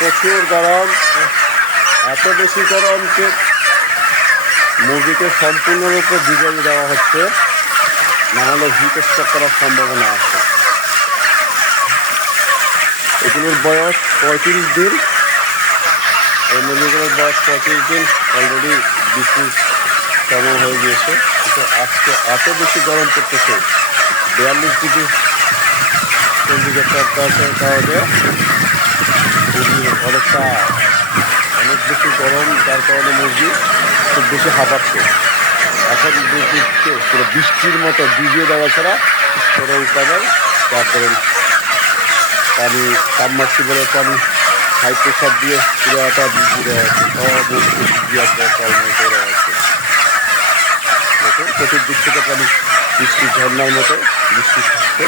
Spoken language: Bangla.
প্রচুর গরম। এত বেশি গরম যে মুরগিকে সম্পূর্ণরূপে ভিজিয়ে দেওয়া হচ্ছে। নাহলে হিট স্ট্রোক করার সম্ভাবনা আছে। এগুলোর বয়স পঁয়ত্রিশ দিন। এই মুরগিগুলোর বয়স পঁয়ত্রিশ দিন অলরেডি বিক্রি কেমন হয়ে গিয়েছে। কিন্তু আজকে এত বেশি গরম পড়তেছে। বিয়াল্লিশ ডিগ্রি সেন্টিগ্রেড টেম্পারেচার কারণে মুরগি অনেক বেশি গরম, যার কারণে মুরগি খুব বেশি হাঁপাচ্ছে। এখন মুরগিকে পুরো বৃষ্টির মতো ভিজিয়ে দেওয়া ছাড়া কোনো উপায় নেই। তারপরে পানি সাবমার্সিবলের পানি হাই প্রেশার দিয়ে পুরোটা ভিজিয়ে দেওয়া হচ্ছে দেখুন, চতুর্দিক থেকে পানি বৃষ্টির ঝর্নার মতো, বৃষ্টি থাকছে